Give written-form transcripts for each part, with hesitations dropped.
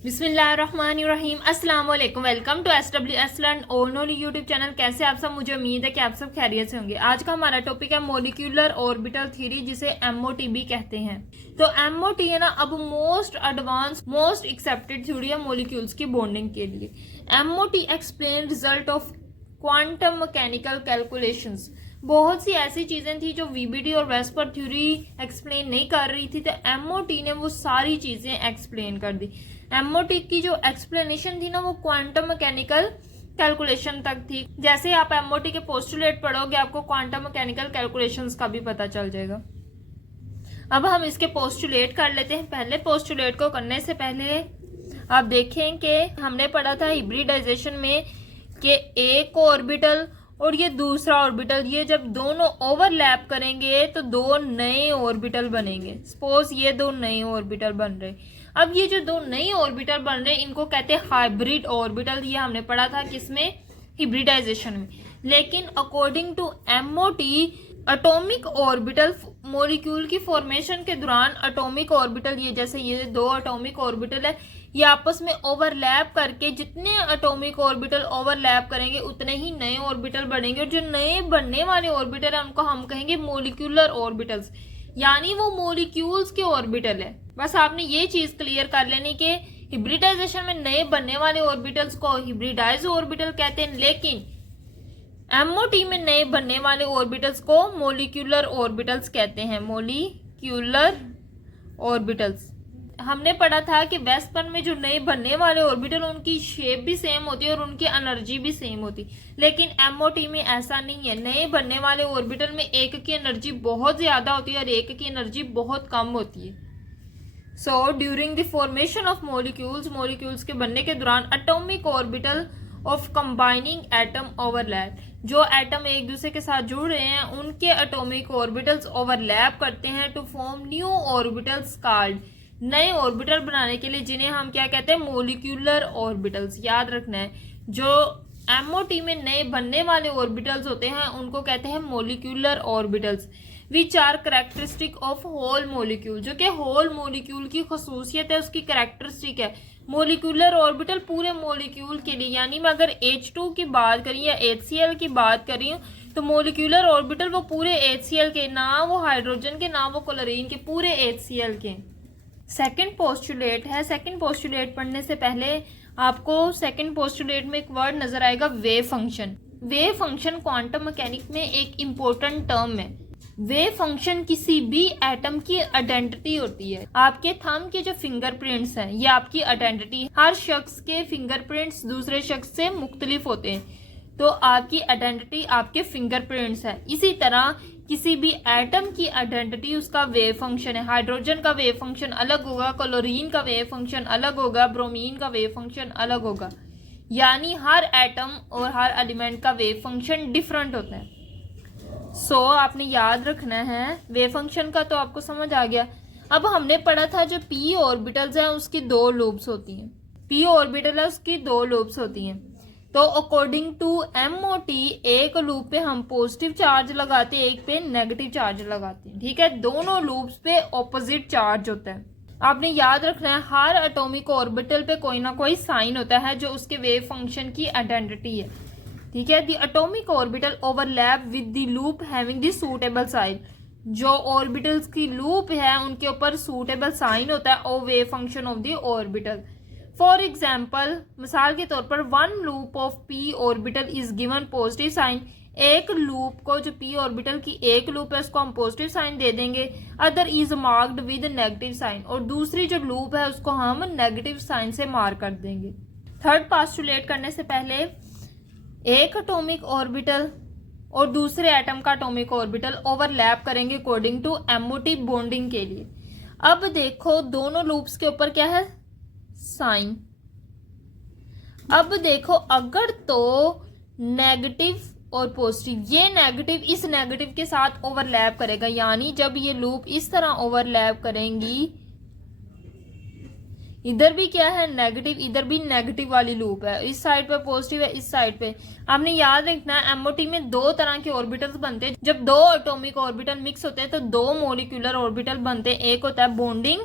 बिस्मिल्लाहिर्रहमानिर्रहीम। अस्सलाम वालेकुम। Welcome to SWS learn only YouTube channel. कैसे आप सब? मुझे उम्मीद है कि आप सब खैरियत से होंगे। आज का हमारा टॉपिक है मॉलिक्यूलर ऑर्बिटल थ्योरी, जिसे MOT भी कहते हैं। तो MOT है ना, अब most advance most accepted theory है मॉलिक्यूल्स की बॉन्डिंग के लिए। MOT explain result of quantum mechanical calculations. बहुत सी ऐसी चीजें थी जो VBD और वेस्पर थ्योरी एक्सप्लेन नहीं कर रही थी, तो MOT ने वो सारी चीजें एक्सप्लेन कर दी। MOT की जो एक्सप्लेनेशन थी ना, वो क्वांटम मैकेनिकल कैलकुलेशन तक थी। जैसे आप MOT के पोस्टुलेट पढ़ोगे, आपको क्वांटम मैकेनिकल कैलकुलेशंस का भी पता चल जाएगा। अब हम इसके पोस्टुलेट कर लेते हैं। पहले पोस्टुलेट को करने से पहले आप देखें कि हमने पढ़ा था हिब्रिडाइजेशन में कि एक ऑर्बिटल और ये दूसरा ऑर्बिटल, ये जब दोनों ओवरलैप करेंगे तो दो नए ऑर्बिटल बनेंगे। सपोज ये दो नए ऑर्बिटल बन रहे। अब ये जो दो नए ऑर्बिटल बन रहे, इनको कहते हैं हाइब्रिड ऑर्बिटल। ये हमने पढ़ा था किसमें? हिब्रिडाइजेशन में। लेकिन according to MOT, atomic orbital molecule की फॉर्मेशन के दौरान एटॉमिक ऑर्बिटल, ये जैसे ये दो एटॉमिक ऑर्बिटल है, ये आपस में ओवरलैप करके जितने एटॉमिक ऑर्बिटल ओवरलैप करेंगे उतने ही नए ऑर्बिटल बनेंगे। और जो नए बनने वाले ऑर्बिटल है उनको हम कहेंगे मॉलिक्यूलर ऑर्बिटल्स, यानी वो मॉलिक्यूल्स के ऑर्बिटल है। बस आपने ये चीज क्लियर कर लेनी कि हिब्रिडाइजेशन में नए बनने वाले ऑर्बिटल्स को हिब्रिडाइज ऑर्बिटल कहते हैं, लेकिन MOT में नए बनने वाले ऑर्बिटल्स को मॉलिक्यूलर ऑर्बिटल्स कहते हैं। मॉलिक्यूलर ऑर्बिटल्स हमने पढ़ा था कि वेस्पर्न में जो नए बनने वाले ऑर्बिटल, उनकी शेप भी सेम होती है और उनकी एनर्जी भी सेम होती, लेकिन MOT में ऐसा नहीं है। नए बनने वाले ऑर्बिटल में एक की एनर्जी बहुत ज्यादा होती है और एक की एनर्जी बहुत कम होती है। So during the formation of molecules के बनने के दौरान atomic orbital of combining atom overlap, जो एटम एक दूसरे के साथ जुड़ रहे हैं उनके एटॉमिक ऑर्बिटल्स ओवरलैप करते हैं to form new orbitals called, नए ऑर्बिटल बनाने के लिए, जिन्हें हम क्या कहते हैं? Molecular orbitals. याद रखना है, जो MOT में नए बनने वाले ऑर्बिटल्स होते हैं उनको कहते हैं molecular orbitals, which are characteristic of whole molecule, जो कि होल मॉलिक्यूल की खसूसियत है, उसकी कैरेक्टरिस्टिक है। मॉलिक्यूलर ऑर्बिटल पूरे मॉलिक्यूल के लिए, यानी मैं अगर H2 की बात करी या HCl की बात करी हूँ, तो मॉलिक्यूलर ऑर्बिटल वो पूरे HCl के, ना वो हाइड्रोजन के ना वो क्लोरीन के, पूरे HCl के। सेकंड पोस्टुलेट है। सेकंड पोस्टुलेट पढ़ने से पहले आपको सेकंड पोस्टुलेट में एक वर्ड नजर आएगा, wave function. Wave function quantum mechanic में एक इम्पोर्टेंट टर्म है। वेव फंक्शन किसी भी एटम की आइडेंटिटी होती है। आपके थंब के जो फिंगरप्रिंट्स हैं, ये आपकी आइडेंटिटी। हर शख्स के फिंगरप्रिंट्स दूसरे शख्स से मुख्तलिफ होते हैं, तो आपकी आइडेंटिटी आपके फिंगरप्रिंट्स है। इसी तरह किसी भी एटम की आइडेंटिटी उसका वेव फंक्शन है। हाइड्रोजन का वेव फंक्शन अलग होगा, क्लोरीन का वेव फंक्शन अलग होगा, ब्रोमीन का वेव फंक्शन अलग होगा, यानी हर एटम और हर एलिमेंट का वेव फंक्शन डिफरेंट होता है। सो आपने याद रखना है वेव फंक्शन का, तो आपको समझ आ गया। अब हमने पढ़ा था जो p ऑर्बिटल्स है उसकी दो लूप्स होती हैं। p ऑर्बिटल है उसकी दो लूप्स होती हैं। तो अकॉर्डिंग टू MOT एक लूप पे हम पॉजिटिव चार्ज लगाते हैं, एक पे नेगेटिव चार्ज लगाते हैं। ठीक है, दोनों लूप्स पे ऑपोजिट चार्ज होता है। आपने याद रखना है हर एटॉमिक ऑर्बिटल पे कोई ना कोई साइन होता है जो उसके वेव फंक्शन की आइडेंटिटी है। ठीक है, the atomic orbital overlap with the loop having the suitable sign, जो ऑर्बिटल्स की लूप है उनके ऊपर सूटेबल साइन होता है और wave function of the orbital. For example, मिसाल के तौर पर one loop of p orbital is given positive sign. एक लूप को, जो p ऑर्बिटल की एक लूप है, उसको हम पॉजिटिव साइन दे देंगे। Other is marked with negative sign, और दूसरी जो लूप है उसको हम नेगेटिव साइन से मार्क कर देंगे। थर्ड पोस्टुलेट करने से पहले, एक एटॉमिक ऑर्बिटल और दूसरे एटम का एटॉमिक ऑर्बिटल ओवरलैप करेंगे अकॉर्डिंग टू MOT बॉन्डिंग के लिए। अब देखो दोनों लूप्स के ऊपर क्या है? साइन। अब देखो, अगर तो नेगेटिव और पॉजिटिव, ये नेगेटिव इस नेगेटिव के साथ ओवरलैप करेगा, यानी जब ये लूप इस तरह ओवरलैप करेंगी, इधर भी क्या है? नेगेटिव, इधर भी नेगेटिव वाली लूप है। इस साइड पे पॉजिटिव है, इस साइड पे। आपने याद रखना है MOT में दो तरह के ऑर्बिटल्स बनते हैं। जब दो एटॉमिक ऑर्बिटल मिक्स होते हैं तो दो मॉलिक्यूलर ऑर्बिटल बनते हैं। एक होता है बॉन्डिंग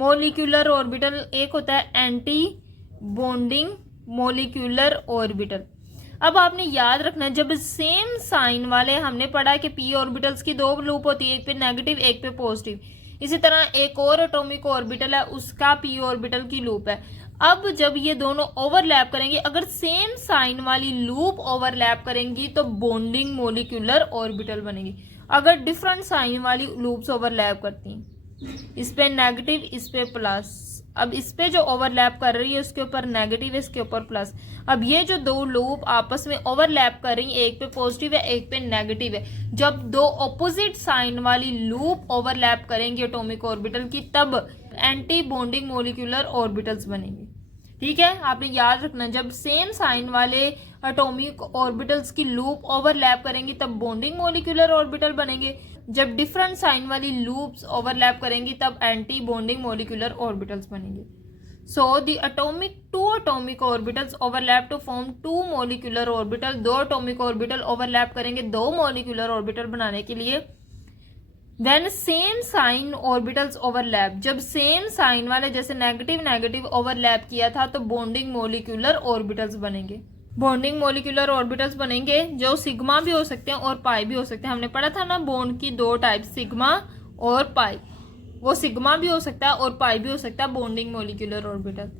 मोलिक्यूलर ऑर्बिटल, एक होता है एंटी बॉन्डिंग मोलिक्यूलर ऑर्बिटल। अब आपने याद रखना है, जब सेम साइन वाले, हमने पढ़ा कि पी ऑर्बिटल्स की दो लूप होती है, एक पे नेगेटिव एक पे पॉजिटिव। इसी तरह एक और एटॉमिक ऑर्बिटल है, उसका पी ऑर्बिटल की लूप है। अब जब ये दोनों ओवरलैप करेंगे, अगर सेम साइन वाली लूप ओवरलैप करेंगी तो बॉन्डिंग मोलिक्यूलर ऑर्बिटल बनेगी। अगर डिफरेंट साइन वाली लूप्स ओवरलैप करती हैं, इस पे नेगेटिव इस पे प्लस, अब इस पे जो ओवरलैप कर रही है उसके ऊपर नेगेटिव है, इसके ऊपर प्लस। अब ये जो दो लूप आपस में ओवरलैप कर रही है, एक पे पॉजिटिव है एक पे नेगेटिव है, जब दो ऑपोजिट साइन वाली लूप ओवरलैप करेंगे एटॉमिक ऑर्बिटल की, तब एंटी बॉन्डिंग मोलिक्यूलर ऑर्बिटल्स बनेंगे। ठीक है, आपने याद रखना, जब सेम साइन वाले एटॉमिक ऑर्बिटल्स की लूप ओवरलैप करेंगी तब बॉन्डिंग मोलिक्यूलर ऑर्बिटल बनेंगे, जब डिफरेंट साइन वाली लूप्स ओवरलैप करेंगी तब एंटी बॉन्डिंग मोलिक्यूलर ऑर्बिटल्स बनेंगे। So the two atomic orbitals overlap to form two molecular orbital. दो एटॉमिक ऑर्बिटल ओवरलैप करेंगे दो मोलिक्यूलर ऑर्बिटल बनाने के लिए। When same sign orbitals overlap, जब सेम साइन वाले जैसे नेगेटिव नेगेटिव ओवरलैप किया था तो बॉन्डिंग मोलिक्यूलर ऑर्बिटल्स बनेंगे। बॉन्डिंग मोलिक्यूलर ऑर्बिटल्स बनेंगे जो सिग्मा भी हो सकते हैं और पाई भी हो सकते हैं। हमने पढ़ा था ना बॉन्ड की दो टाइप, सिग्मा और पाई। वो सिग्मा भी हो सकता है और पाई भी हो सकता है bonding molecular orbital.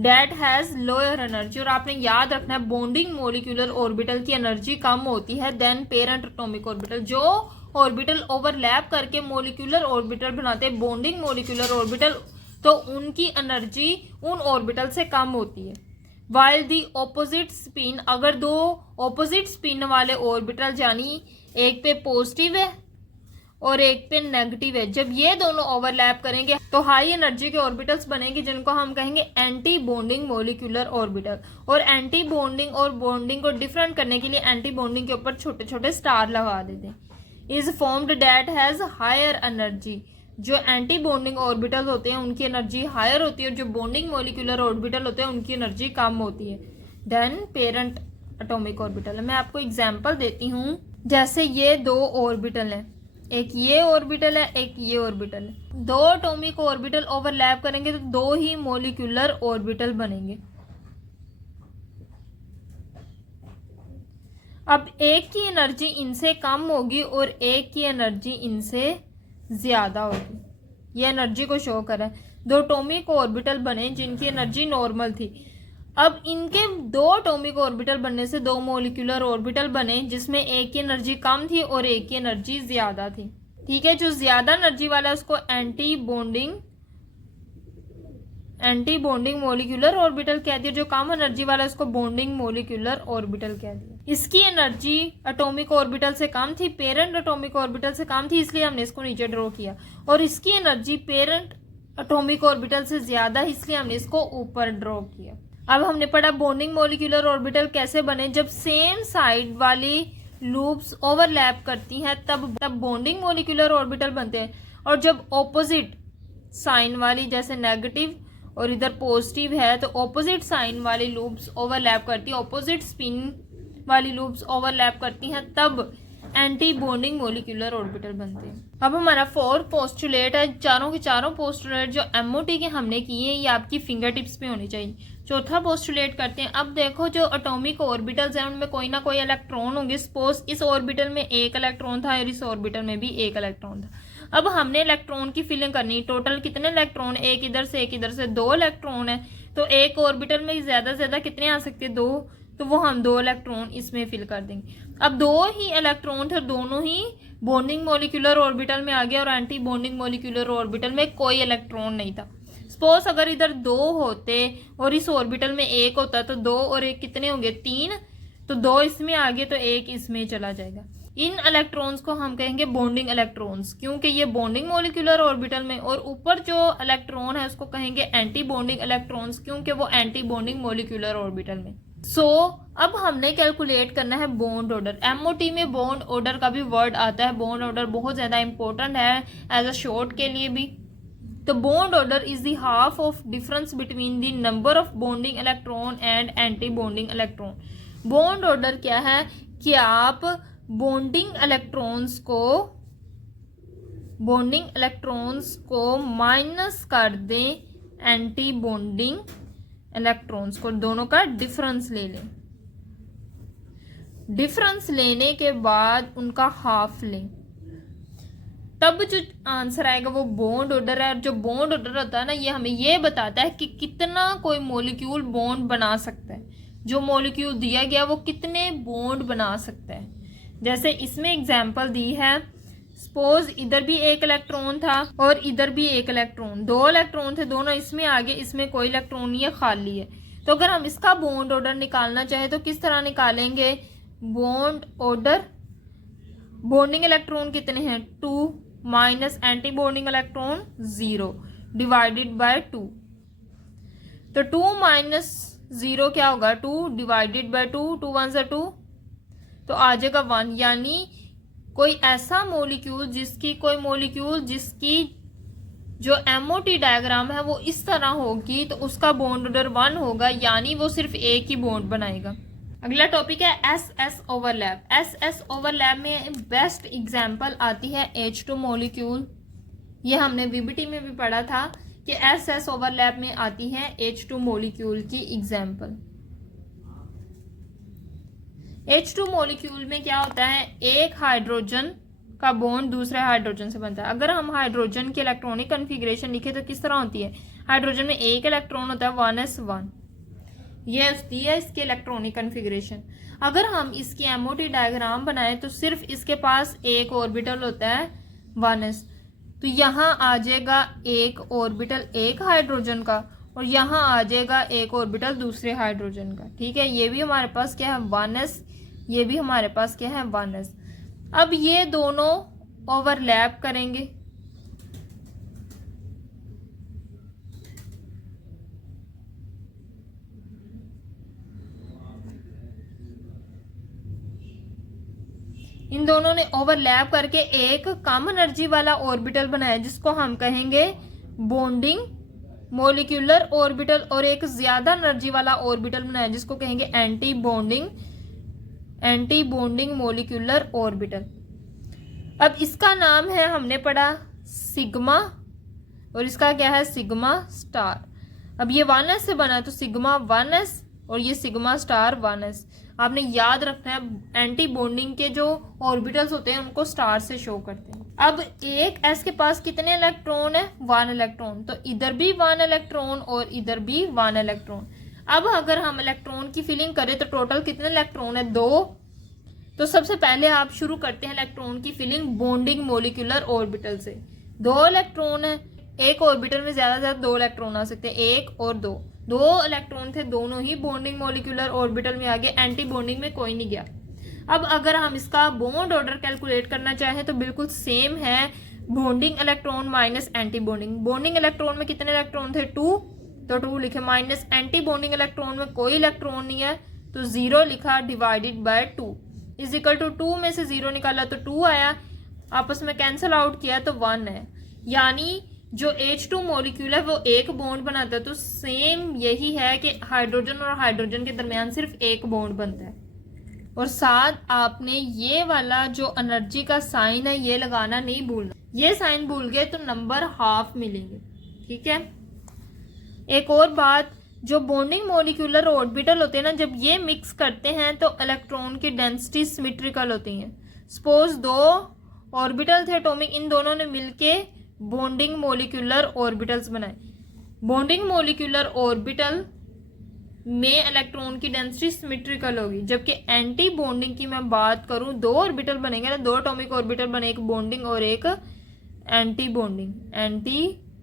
That has lower energy, और आपने याद रखना है बॉन्डिंग मोलिक्यूलर ऑर्बिटल की एनर्जी कम होती है देन पेरेंट एटॉमिक ऑर्बिटल। जो ऑर्बिटल ओवरलैप करके मोलिक्यूलर ऑर्बिटल बनाते हैं बॉन्डिंग मोलिक्यूलर ऑर्बिटल, तो उनकी एनर्जी उन ऑर्बिटल से कम होती है। वाइल दी ऑपोजिट स्पिन, अगर दो ऑपोजिट स्पिन वाले ऑर्बिटल यानी एक पे पॉजिटिव है और एक पे नेगेटिव है, जब ये दोनों ओवरलैप करेंगे तो हाई एनर्जी के ऑर्बिटल्स बनेंगे जिनको हम कहेंगे एंटी बॉन्डिंग मोलिक्यूलर ऑर्बिटल। और एंटी बॉन्डिंग और बॉन्डिंग को डिफरेंट करने के लिए एंटी बॉन्डिंग के ऊपर छोटे छोटे स्टार लगा देते हैं। Is formed that has higher energy, जो एंटी बॉन्डिंग ऑर्बिटल होते हैं उनकी एनर्जी हायर होती है और जो बॉन्डिंग मोलिक्यूलर ऑर्बिटल होते हैं उनकी एनर्जी कम होती है देन पेरेंट एटॉमिक ऑर्बिटल। मैं आपको एग्जांपल देती हूँ, जैसे ये दो ऑर्बिटल हैं, एक ये ऑर्बिटल है एक ये ऑर्बिटल है। दो एटॉमिक ऑर्बिटल ओवरलैप करेंगे तो दो ही मोलिक्यूलर ऑर्बिटल बनेंगे। अब एक की एनर्जी इनसे कम होगी और एक की एनर्जी इनसे ज्यादा होगी। ये एनर्जी को शो कर रहा है। दो एटॉमिक ऑर्बिटल बने जिनकी एनर्जी नॉर्मल थी। अब इनके दो एटॉमिक ऑर्बिटल बनने से दो मोलिक्यूलर ऑर्बिटल बने जिसमें एक की एनर्जी कम थी और एक की एनर्जी ज्यादा थी। ठीक है, जो ज्यादा एनर्जी वाला है उसको एंटी बॉन्डिंग मोलिक्यूलर ऑर्बिटल कह दिया, जो कम एनर्जी वाला है उसको बॉन्डिंग मोलिक्यूलर ऑर्बिटल कह दिया। इसकी एनर्जी एटॉमिक ऑर्बिटल से कम थी, पेरेंट एटॉमिक ऑर्बिटल से कम थी, इसलिए हमने इसको नीचे ड्रॉ किया। और इसकी एनर्जी पेरेंट एटॉमिक ऑर्बिटल से ज्यादा, इसलिए हमने इसको ऊपर ड्रॉ किया। अब हमने पढ़ा बॉन्डिंग मोलिक्यूलर ऑर्बिटल कैसे बने, जब सेम साइड वाली लूप्स ओवरलैप करती हैं तब बॉन्डिंग मोलिक्यूलर ऑर्बिटल बनते हैं। और जब ऑपोजिट साइन वाली जैसे नेगेटिव और इधर पॉजिटिव है तो ऑपोजिट साइन वाली लूप्स ओवरलैप करती है, ऑपोजिट स्पिन वाली लूप्स ओवरलैप करती हैं, तब एंटी बॉन्डिंग मोलिक्यूलर ऑर्बिटल बनते हैं। अब हमारा 4 पोस्टुलेट है। चारों के चारों पोस्टुलेट जो एमओटी के हमने किए हैं ये आपकी फिंगर टिप्स पे होनी चाहिए। चौथा पोस्टुलेट करते हैं। अब देखो जो एटॉमिक ऑर्बिटल्स हैं उनमें कोई ना कोई इलेक्ट्रॉन होंगे। सपोज इस ऑर्बिटल में एक इलेक्ट्रॉन था और इस ऑर्बिटल में भी एक इलेक्ट्रॉन था। अब हमने इलेक्ट्रॉन की फिलिंग करनी। टोटल कितने इलेक्ट्रॉन, एक इधर से 2 इलेक्ट्रॉन है, तो एक ऑर्बिटल में ज्यादा से ज्यादा कितने आ सकते हैं, 2, तो वो हम 2 इलेक्ट्रॉन इसमें फिल कर देंगे। अब 2 ही इलेक्ट्रॉन थे, दोनों ही बॉन्डिंग मोलिक्यूलर ऑर्बिटल में आ गया और एंटी बॉन्डिंग मोलिक्यूलर ऑर्बिटल में कोई इलेक्ट्रॉन नहीं था। सपोज अगर इधर 2 होते और इस ऑर्बिटल में 1 होता तो 2 और 1 कितने होंगे, 3, तो 2 इसमें आ गए तो 1 इसमें चला जाएगा। इन इलेक्ट्रॉन्स को हम कहेंगे बॉन्डिंग इलेक्ट्रॉन्स, क्योंकि ये बॉन्डिंग मोलिक्यूलर ऑर्बिटल में, और ऊपर जो इलेक्ट्रॉन है उसको कहेंगे एंटी बॉन्डिंग इलेक्ट्रॉन्स, क्योंकि वो एंटी बॉन्डिंग मोलिक्यूलर ऑर्बिटल में। अब हमने कैलकुलेट करना है बॉन्ड ऑर्डर। एमओटी में बॉन्ड ऑर्डर का भी वर्ड आता है। बॉन्ड ऑर्डर बहुत ज्यादा इंपॉर्टेंट है एज अ शॉर्ट के लिए भी। तो bond order is the half of difference between the number of bonding electron and anti bonding electron. Bond order क्या है कि आप बॉन्डिंग इलेक्ट्रॉन्स को बॉन्डिंग इलेक्ट्रॉन्स को माइनस कर दें एंटी बॉन्डिंग इलेक्ट्रॉन्स को, दोनों का डिफरेंस ले लें। डिफरेंस लेने के बाद उनका हाफ लें, तब जो आंसर आएगा वो बॉन्ड ऑर्डर है। और जो बॉन्ड ऑर्डर होता है ना, ये हमें ये बताता है कि कितना कोई मॉलिक्यूल बॉन्ड बना सकता है, जो मॉलिक्यूल दिया गया वो कितने बॉन्ड बना सकता है। जैसे इसमें एग्जांपल दी है, सपोज इधर भी एक इलेक्ट्रॉन था और इधर भी एक इलेक्ट्रॉन, दो इलेक्ट्रॉन थे, दोनों इसमें आगे, इसमें कोई इलेक्ट्रॉन नहीं है, खाली है। तो अगर हम इसका बॉन्ड ऑर्डर निकालना चाहे तो किस तरह निकालेंगे? बॉन्ड ऑर्डर, बॉन्डिंग इलेक्ट्रॉन कितने हैं 2 minus anti bonding electron 0 divided by 2। तो 2 माइनस 0 क्या होगा? 2 डिवाइडेड बाय 2, 2 1 से 2, तो आ जाएगा 1। यानी कोई ऐसा मॉलिक्यूल जिसकी जो MOT डायग्राम है वो इस तरह होगी तो उसका बॉन्ड ऑर्डर 1 होगा, यानी वो सिर्फ एक ही बॉन्ड बनाएगा। अगला टॉपिक है SS ओवरलैप। SS ओवरलैप में बेस्ट एग्जांपल आती है H2 मॉलिक्यूल। ये हमने VBT में भी पढ़ा था कि SS ओवरलैप में आती है H2 मॉलिक्यूल की एग्जांपल। H2 मॉलिक्यूल में क्या होता है? एक हाइड्रोजन का बॉन्ड दूसरे हाइड्रोजन से बनता है। अगर हम हाइड्रोजन की इलेक्ट्रॉनिक कन्फिग्रेशन लिखे तो किस तरह होती है? हाइड्रोजन में एक इलेक्ट्रॉन होता है 1s1, ये होती है इसकी इलेक्ट्रॉनिक कन्फिग्रेशन। अगर हम इसकी MOT डायग्राम बनाए तो सिर्फ इसके पास एक ऑर्बिटल होता है 1s, तो यहाँ आ जाएगा एक ऑर्बिटल एक हाइड्रोजन का और यहाँ आ जाएगा एक ऑर्बिटल दूसरे हाइड्रोजन का। ठीक है, ये भी हमारे पास क्या है 1s, ये भी हमारे पास क्या है 1s। अब ये दोनों ओवरलैप करेंगे, इन दोनों ने ओवरलैप करके एक कम एनर्जी वाला ऑर्बिटल बनाया जिसको हम कहेंगे बॉन्डिंग मॉलिक्यूलर ऑर्बिटल, और एक ज्यादा एनर्जी वाला ऑर्बिटल बनाया जिसको कहेंगे एंटी बॉन्डिंग मॉलिक्यूलर ऑर्बिटल। अब इसका नाम है, हमने पढ़ा सिग्मा, और इसका क्या है सिग्मा स्टार। अब ये 1s से बना तो सिग्मा 1s और ये सिग्मा स्टार 1s। आपने याद रखना है एंटी बॉन्डिंग के जो ऑर्बिटल्स होते हैं उनको स्टार से शो करते हैं। अब एक s के पास कितने इलेक्ट्रॉन है? 1 इलेक्ट्रॉन, तो इधर भी 1 इलेक्ट्रॉन और इधर भी 1 इलेक्ट्रॉन। अब अगर हम इलेक्ट्रॉन की फिलिंग करें तो टोटल कितने इलेक्ट्रॉन है? 2। तो सबसे पहले आप शुरू करते हैं इलेक्ट्रॉन की फिलिंग बॉन्डिंग मॉलिक्यूलर ऑर्बिटल से। 2 इलेक्ट्रॉन है, एक ऑर्बिटल में ज्यादा से ज्यादा 2 इलेक्ट्रॉन आ सकते हैं, 1 और 2। 2 इलेक्ट्रॉन थे, दोनों ही बॉन्डिंग मॉलिक्यूलर ऑर्बिटल में आ गए, एंटी बॉन्डिंग में कोई नहीं गया। अब अगर हम इसका बॉन्ड ऑर्डर कैलकुलेट करना चाहें तो बिल्कुल सेम है, bonding electron minus anti bonding. Bonding electron में कितने इलेक्ट्रॉन थे? 2, तो 2 लिखे, माइनस एंटी बॉन्डिंग इलेक्ट्रॉन में कोई इलेक्ट्रॉन नहीं है तो 0 लिखा, divided by 2 is equal to 2 में से 0 निकाला तो 2 आया, आपस में कैंसिल आउट किया तो 1 है। यानी जो H2 मॉलिक्यूल है वो एक बॉन्ड बनाता है, तो सेम यही है कि हाइड्रोजन और हाइड्रोजन के दरमियान सिर्फ एक बॉन्ड बनता है। और साथ आपने ये वाला जो एनर्जी का साइन है ये लगाना नहीं भूलना, ये साइन भूल गए तो नंबर हाफ मिलेंगे। ठीक है, एक और बात, जो बॉन्डिंग मॉलिक्यूलर ऑर्बिटल होते हैं ना, जब ये मिक्स करते हैं तो इलेक्ट्रॉन की डेंसिटी सिमेट्रिकल होती है। सपोज 2 ऑर्बिटल थे एटॉमिक, इन दोनों ने मिलके बॉन्डिंग मॉलिक्यूलर ऑर्बिटल्स बनाए। बॉन्डिंग मॉलिक्यूलर ऑर्बिटल में इलेक्ट्रॉन की डेंसिटी सिमेट्रिकल होगी, जबकि एंटी बॉन्डिंग की मैं बात करूं 2 ऑर्बिटल बनेंगे ना, 2 एटॉमिक ऑर्बिटल बने, एक बॉन्डिंग और एक एंटी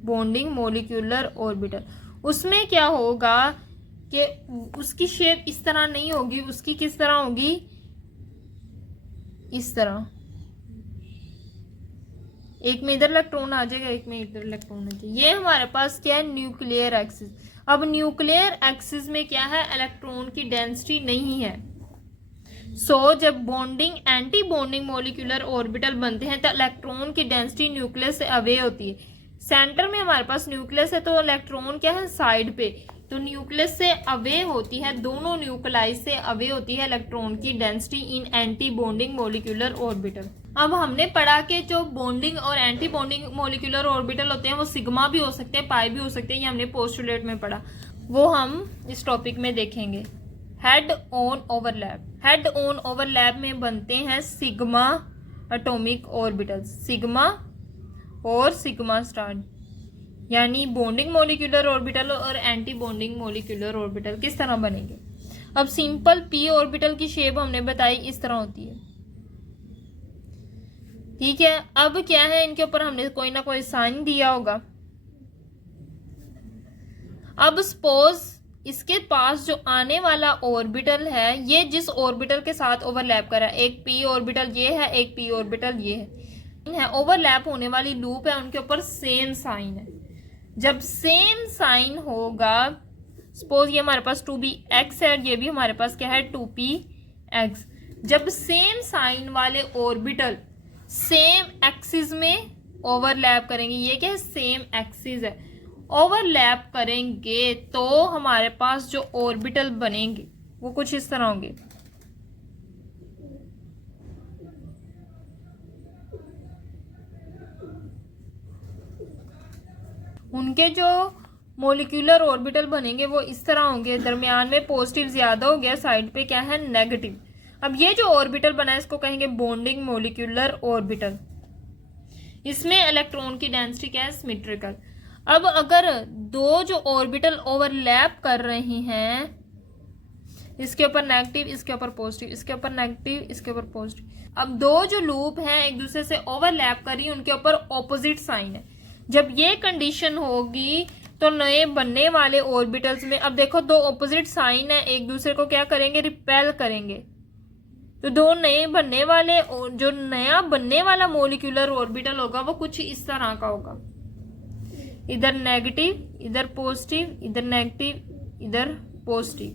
बॉन्डिंग मॉलिक्यूलर ऑर्बिटल। उसमें क्या होगा कि उसकी शेप इस तरह नहीं होगी, उसकी किस तरह होगी? इस तरह, एक में इधर इलेक्ट्रॉन आ जाएगा, एक में इधर इलेक्ट्रॉन आ जाएगा। ये हमारे पास क्या है? Nuclear axis. अब न्यूक्लियर एक्सिस में क्या है? इलेक्ट्रॉन की डेंसिटी नहीं है। जब bonding anti bonding molecular orbital बनते हैं तो इलेक्ट्रॉन की डेंसिटी न्यूक्लियस से अवे होती है। सेंटर में हमारे पास न्यूक्लियस है तो इलेक्ट्रॉन क्या है? साइड पे। तो न्यूक्लियस से अवे होती है, दोनों न्यूक्लाई से अवे होती है इलेक्ट्रॉन की density in anti bonding molecular orbital. अब हमने पढ़ा कि जो बॉन्डिंग और एंटी बॉन्डिंग मोलिकुलर ऑर्बिटल होते हैं वो सिग्मा भी हो सकते हैं, पाई भी हो सकते हैं, ये हमने पोस्टुलेट में पढ़ा, वो हम इस टॉपिक में देखेंगे। Head on overlap, head on overlap में बनते हैं सिग्मा एटॉमिक ऑर्बिटल्स, सिग्मा और सिग्मा स्टार, यानी बॉन्डिंग मोलिकुलर ऑर्बिटल और एंटी बॉन्डिंग मोलिकुलर ऑर्बिटल किस तरह बनेंगे। अब सिंपल पी ऑर्बिटल की शेप हमने बताई इस तरह होती है, ठीक है। अब क्या है, इनके ऊपर हमने कोई ना कोई साइन दिया होगा। अब सपोज इसके पास जो आने वाला ऑर्बिटल है, ये जिस ऑर्बिटल के साथ ओवरलैप कर रहा है, एक पी ऑर्बिटल ये है, एक पी ऑर्बिटल ये है, ओवरलैप होने वाली लूप है, उनके ऊपर सेम साइन है। जब सेम साइन होगा, सपोज ये हमारे पास 2px है, ये भी हमारे पास क्या है 2px, जब सेम साइन वाले ऑर्बिटल सेम एक्सिस में ओवरलैप करेंगे, ये क्या है सेम एक्सिस है, ओवरलैप करेंगे तो हमारे पास जो ऑर्बिटल बनेंगे वो कुछ इस तरह होंगे। उनके जो मोलिकुलर ऑर्बिटल बनेंगे वो इस तरह होंगे, दरमियान में पॉजिटिव ज्यादा हो गया, साइड पे क्या है नेगेटिव। अब ये जो ऑर्बिटल बना है इसको कहेंगे बॉन्डिंग मोलिकुलर ऑर्बिटल। इसमें इलेक्ट्रॉन की डेंसिटी क्या है सिमेट्रिकल। अब अगर दो जो ऑर्बिटल ओवरलैप कर रही हैं, इसके ऊपर नेगेटिव, इसके ऊपर पॉजिटिव, इसके ऊपर नेगेटिव, इसके ऊपर पॉजिटिव, अब दो जो लूप हैं एक दूसरे से ओवरलैप कर रही है, उनके ऊपर ऑपोजिट साइन है। जब ये कंडीशन होगी तो नए बनने वाले ऑर्बिटल्स में, अब देखो दो ऑपोजिट साइन है, एक दूसरे को क्या करेंगे रिपेल करेंगे, तो दो नए बनने वाले, जो नया बनने वाला मोलिकुलर ऑर्बिटल होगा वो कुछ इस तरह का होगा, इधर नेगेटिव इधर पॉजिटिव, इधर नेगेटिव इधर पॉजिटिव।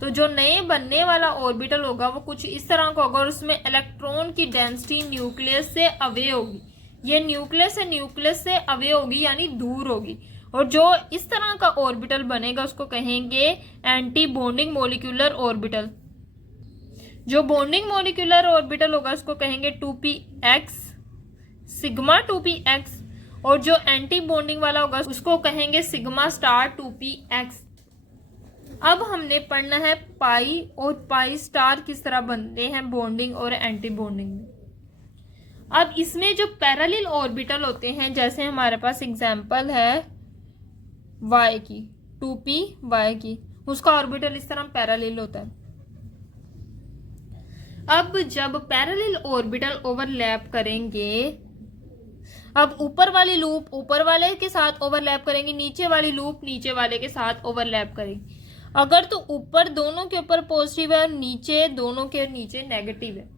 तो जो नए बनने वाला ऑर्बिटल होगा वो कुछ इस तरह का होगा, और उसमें इलेक्ट्रॉन की डेंसिटी न्यूक्लियस से अवे होगी, ये न्यूक्लियस से अवे होगी यानी दूर होगी। और जो इस तरह का ऑर्बिटल बनेगा उसको कहेंगे एंटी बॉन्डिंग मोलिकुलर ऑर्बिटल। जो बॉन्डिंग मोलिकुलर ऑर्बिटल होगा उसको कहेंगे 2px, सिग्मा 2px, और जो एंटी बॉन्डिंग वाला होगा उसको कहेंगे सिग्मा स्टार 2px। अब हमने पढ़ना है पाई और पाई स्टार किस तरह बनते हैं बॉन्डिंग और एंटी बॉन्डिंग में। अब इसमें जो पैरेलल ऑर्बिटल होते हैं, जैसे हमारे पास एग्जांपल है y की 2py की, उसका ऑर्बिटल इस तरह पैरेलल होता है। अब जब पैरेलल ऑर्बिटल ओवरलैप करेंगे, अब ऊपर वाली लूप ऊपर वाले के साथ ओवरलैप करेंगे, नीचे वाली लूप नीचे वाले के साथ ओवरलैप करेंगे। अगर तो ऊपर दोनों के ऊपर पॉजिटिव है और नीचे दोनों के नीचे नेगेटिव है,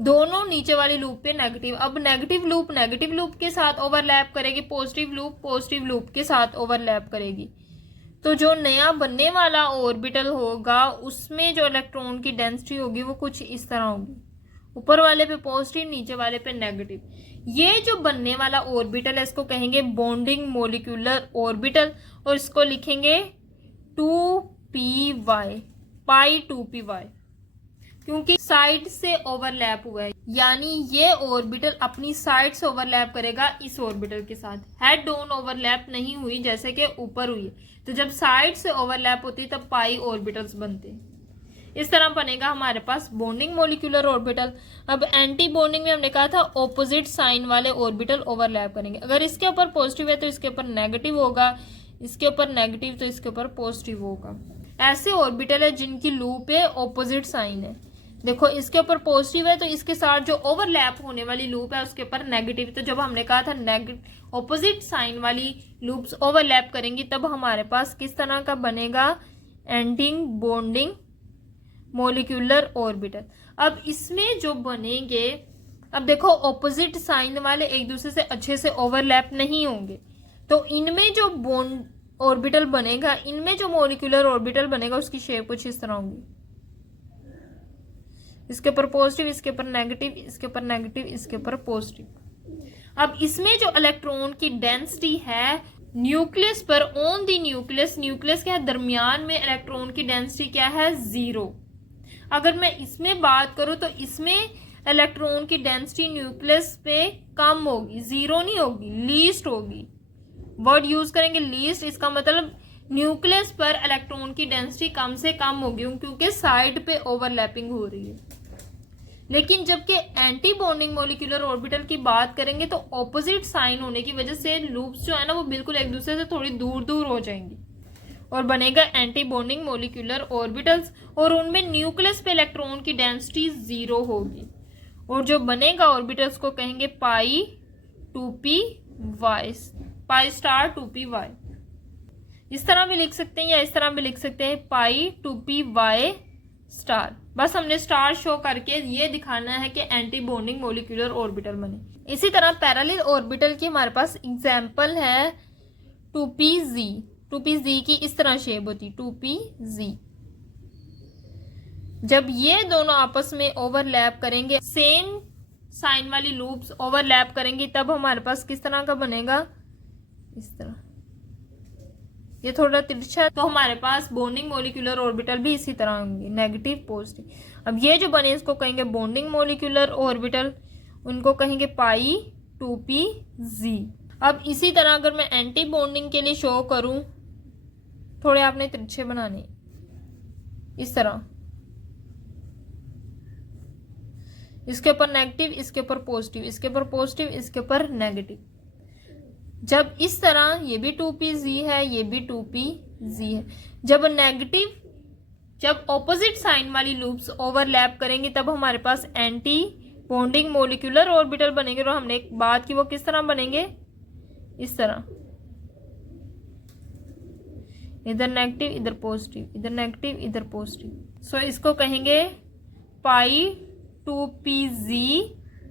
दोनों नीचे वाली लूप पे नेगेटिव, अब नेगेटिव लूप के साथ ओवरलैप करेगी, पॉजिटिव लूप के साथ ओवरलैप करेगी। तो जो नया बनने वाला ऑर्बिटल होगा उसमें जो इलेक्ट्रॉन की डेंसिटी होगी वो कुछ इस तरह होगी, ऊपर वाले पे पॉजिटिव नीचे वाले पे नेगेटिव। ये जो बनने वाला ऑर्बिटल है इसको कहेंगे बॉन्डिंग मोलिकुलर ऑर्बिटल, और इसको लिखेंगे 2py, पाई 2py, क्योंकि साइड से ओवरलैप हुआ है, यानी ये ऑर्बिटल अपनी साइड से ओवरलैप करेगा इस ऑर्बिटल के साथ। हेड ऑन ओवरलैप नहीं हुई जैसे कि ऊपर हुई है, तो जब साइड से ओवरलैप होती है तब पाई ऑर्बिटल्स बनते हैं। इस तरह बनेगा हमारे पास बॉन्डिंग मोलिकुलर ऑर्बिटल। अब एंटी बॉन्डिंग में हमने कहा था ऑपोजिट साइन वाले ऑर्बिटल ओवरलैप करेंगे। अगर इसके ऊपर पॉजिटिव है तो इसके ऊपर नेगेटिव होगा, इसके ऊपर नेगेटिव तो इसके ऊपर पॉजिटिव होगा। ऐसे ऑर्बिटल है जिनकी लूप है ऑपोजिट साइन है। देखो इसके ऊपर पॉजिटिव है तो इसके साथ जो ओवरलैप होने वाली लूप है उसके ऊपर नेगेटिव, तो जब हमने कहा था नेगेटिव ऑपोजिट साइन वाली लूप्स ओवरलैप करेंगी तब हमारे पास किस तरह का बनेगा एंडिंग बॉन्डिंग मोलिकुलर ऑर्बिटल। अब इसमें जो बनेंगे, अब देखो ऑपोजिट साइन वाले एक दूसरे से अच्छे से ओवरलैप नहीं होंगे, तो इनमें जो बॉन्ड ऑर्बिटल बनेगा, इनमें जो मोलिकुलर ऑर्बिटल बनेगा उसकी शेप कुछ इस तरह होगी, इसके ऊपर पॉजिटिव, इसके ऊपर नेगेटिव, इसके ऊपर नेगेटिव, इसके ऊपर पॉजिटिव। अब इसमें जो इलेक्ट्रॉन की डेंसिटी है न्यूक्लियस पर, ऑन द न्यूक्लियस, न्यूक्लियस के दरमियान में इलेक्ट्रॉन की डेंसिटी क्या है, 0। अगर मैं इसमें बात करूं तो इसमें इलेक्ट्रॉन की डेंसिटी न्यूक्लियस पे कम होगी, 0 नहीं होगी, लीस्ट होगी। वर्ड यूज करेंगे लीस्ट, इसका मतलब न्यूक्लियस पर इलेक्ट्रॉन की डेंसिटी कम से कम होगी क्योंकि साइड पे ओवरलैपिंग हो रही है। लेकिन जबकि एंटी बॉन्डिंग मोलिकुलर ऑर्बिटल की बात करेंगे तो ऑपोजिट साइन होने की वजह से लूप्स जो है ना वो बिल्कुल एक दूसरे से थोड़ी दूर दूर हो जाएंगी और बनेगा एंटी बॉन्डिंग मोलिकुलर ऑर्बिटल्स, और उनमें न्यूक्लियस पे इलेक्ट्रॉन की डेंसिटी 0 होगी। और जो बनेगा ऑर्बिटल्स को कहेंगे pi 2p y, pi star 2p y. इस तरह भी लिख सकते हैं या इस तरह भी लिख सकते हैं, पाई 2p वाई स्टार। बस हमने स्टार शो करके ये दिखाना है कि एंटी बॉन्डिंग मोलिकुलर ऑर्बिटल बने। इसी तरह पैरेलल ऑर्बिटल की हमारे पास एग्जांपल है 2pz। 2pz की इस तरह शेप होती, 2pz। जब ये दोनों आपस में ओवरलैप करेंगे, सेम साइन वाली लूप्स ओवरलैप करेंगी, तब हमारे पास किस तरह का बनेगा, इस तरह। ये थोड़ा तिरछा है तो हमारे पास बॉन्डिंग मोलिकुलर ऑर्बिटल भी इसी तरह होंगे, नेगेटिव पॉजिटिव। अब ये जो बने इसको कहेंगे बॉन्डिंग मोलिकुलर ऑर्बिटल, उनको कहेंगे पाई 2pz। अब इसी तरह अगर मैं एंटी बॉन्डिंग के लिए शो करूं, थोड़े आपने तिरछे बनाने, इस तरह, इसके ऊपर नेगेटिव, इसके ऊपर पॉजिटिव, इसके ऊपर पॉजिटिव, इसके ऊपर नेगेटिव। जब इस तरह ये भी 2pz है, ये भी 2pz है, जब नेगेटिव, जब ऑपोजिट साइन वाली लूप्स ओवरलैप करेंगी तब हमारे पास एंटी बॉन्डिंग मोलिकुलर ऑर्बिटल बनेंगे। और हमने एक बात की, वो किस तरह बनेंगे, इस तरह, इधर नेगेटिव इधर पॉजिटिव, इधर नेगेटिव इधर पॉजिटिव। सो इसको कहेंगे पाई 2pz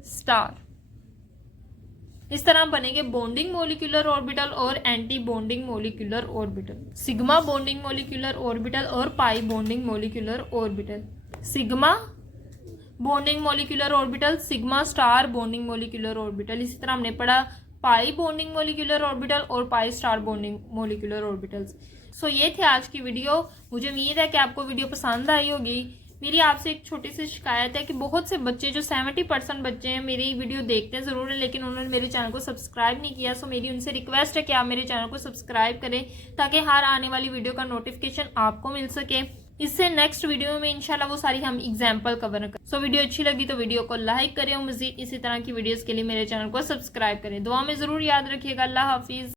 स्टार। इस तरह बनेंगे बॉन्डिंग मोलिकुलर ऑर्बिटल और anti bonding molecular orbital, sigma bonding molecular orbital और pi bonding molecular orbital. Sigma bonding molecular orbital, sigma star bonding molecular orbital. इसी तरह हमने पढ़ा पाई बॉन्डिंग मोलिकुलर ऑर्बिटल और pi star bonding molecular orbitals. So ये थे आज की वीडियो। मुझे उम्मीद है कि आपको वीडियो पसंद आई होगी। मेरी आपसे एक छोटी सी शिकायत है कि बहुत से बच्चे, जो 70% बच्चे हैं, मेरी वीडियो देखते हैं ज़रूर है लेकिन उन्होंने मेरे चैनल को सब्सक्राइब नहीं किया। सो मेरी उनसे रिक्वेस्ट है कि आप मेरे चैनल को सब्सक्राइब करें ताकि हर आने वाली वीडियो का नोटिफिकेशन आपको मिल सके। इससे नेक्स्ट वीडियो में इंशाल्लाह वो सारी हम एग्जाम्पल कवर करें। सो वीडियो अच्छी लगी तो वीडियो को लाइक करें और मज़ीद इसी तरह की वीडियोज़ के लिए मेरे चैनल को सब्सक्राइब करें। दुआ में ज़रूर याद रखिएगा। अल्लाह हाफिज़।